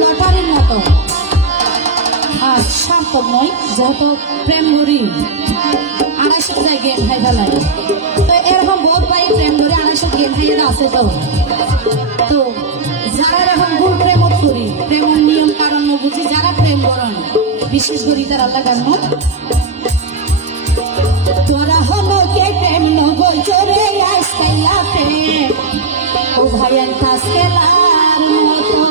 লটারির মতো আর সম্পদ নয়, যেহেতু প্রেম ধরি 250 যায় গেম খাই ফেলায়। তো এরকম বহুত ভাই প্রেম ধরে 250 গেম খাইয়ে আছে। তো যারা এরকম ভুল প্রেম করি, প্রেমের নিয়ম কারণ বুঝি, যারা প্রেম করেন বিশেষ করে তার আল্লাহ গান তোরা হলো কে প্রেম নগল চোরে আইসকাইলা প্রেম ও ভাইয়ান কাসকেলার মতো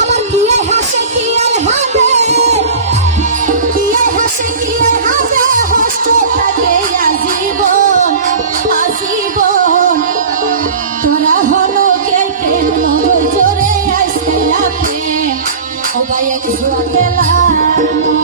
আমার কিয়ে হাসে কিয়ে হাসে কিয়ে হাসে কিয়ে হাসে হস্ত থাকে আজীবন আজীবন তোরা হলো কে প্রেম নগল চোরে আইসকাইলা প্রেম ও ভাইয়ান কাসকেলার মতো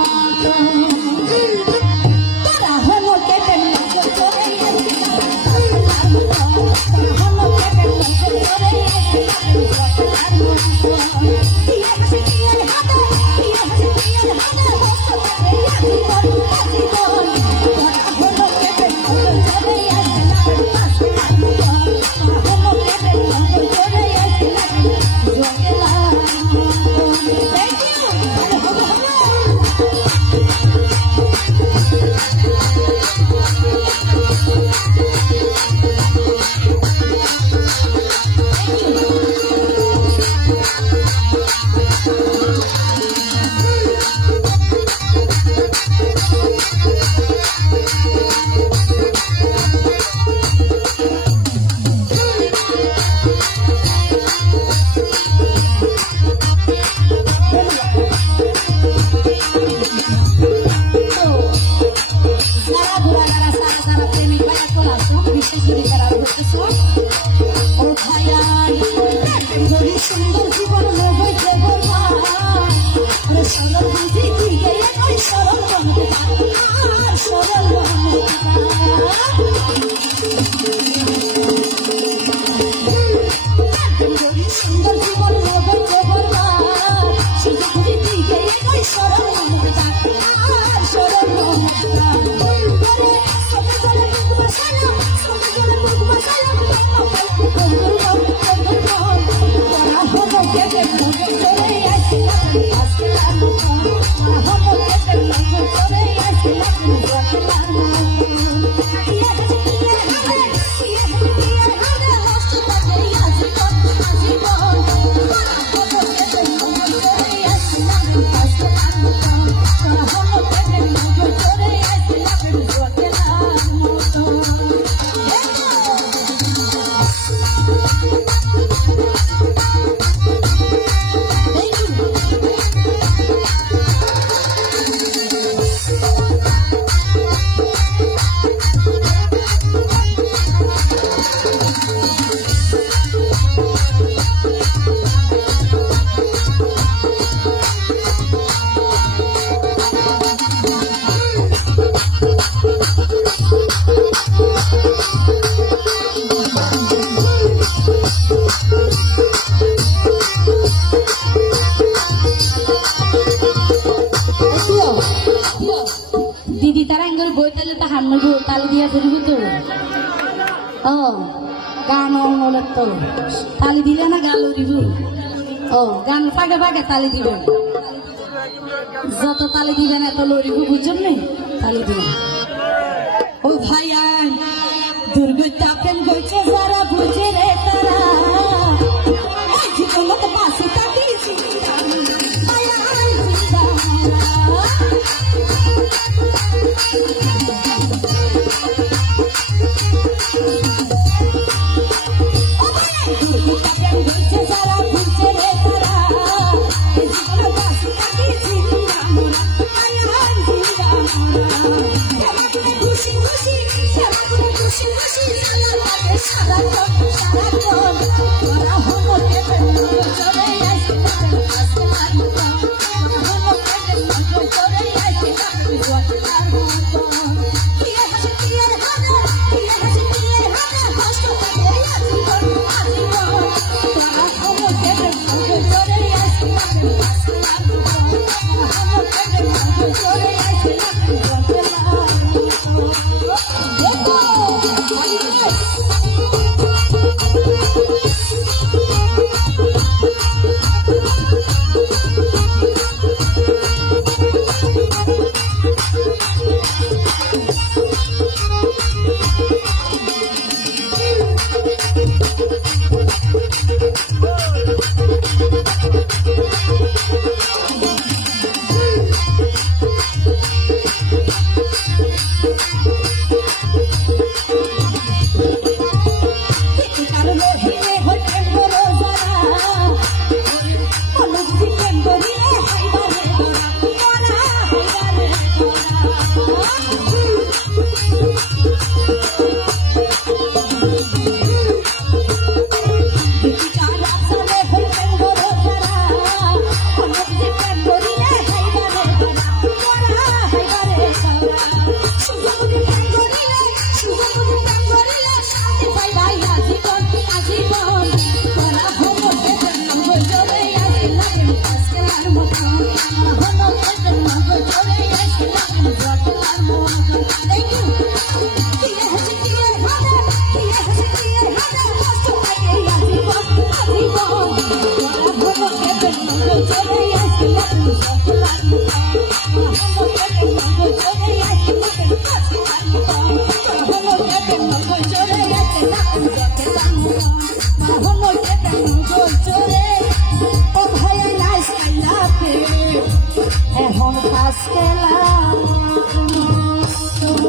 সুন্দর জীবন সরল বুঝি দিকে সরল আর সরল সুন্দর জীবন সুযোগ বুঝি দিকে সরল আর সরল দিদি তারা এঙ্গেল বই তাহলে তো হার মারবো তালে দিয়া ধরবো তো ও গান তো তালি দিলে না গাল উড়িব ও গান ফাঁকে ফাঁকে তালি দিবেন যত তালি দিবেন এত লড়িব বুঝছেন নেই তালি দিবেন ও ভাইয়ান দুর্গতা প্রেম করছে যারা বুঝে রে তারা জীবন তো পাশে তাকিয়েছি Thank you. এখন হইতে কেন বলছো রে ও ভাই নাই সাইলাতে এখন পাস গেলাম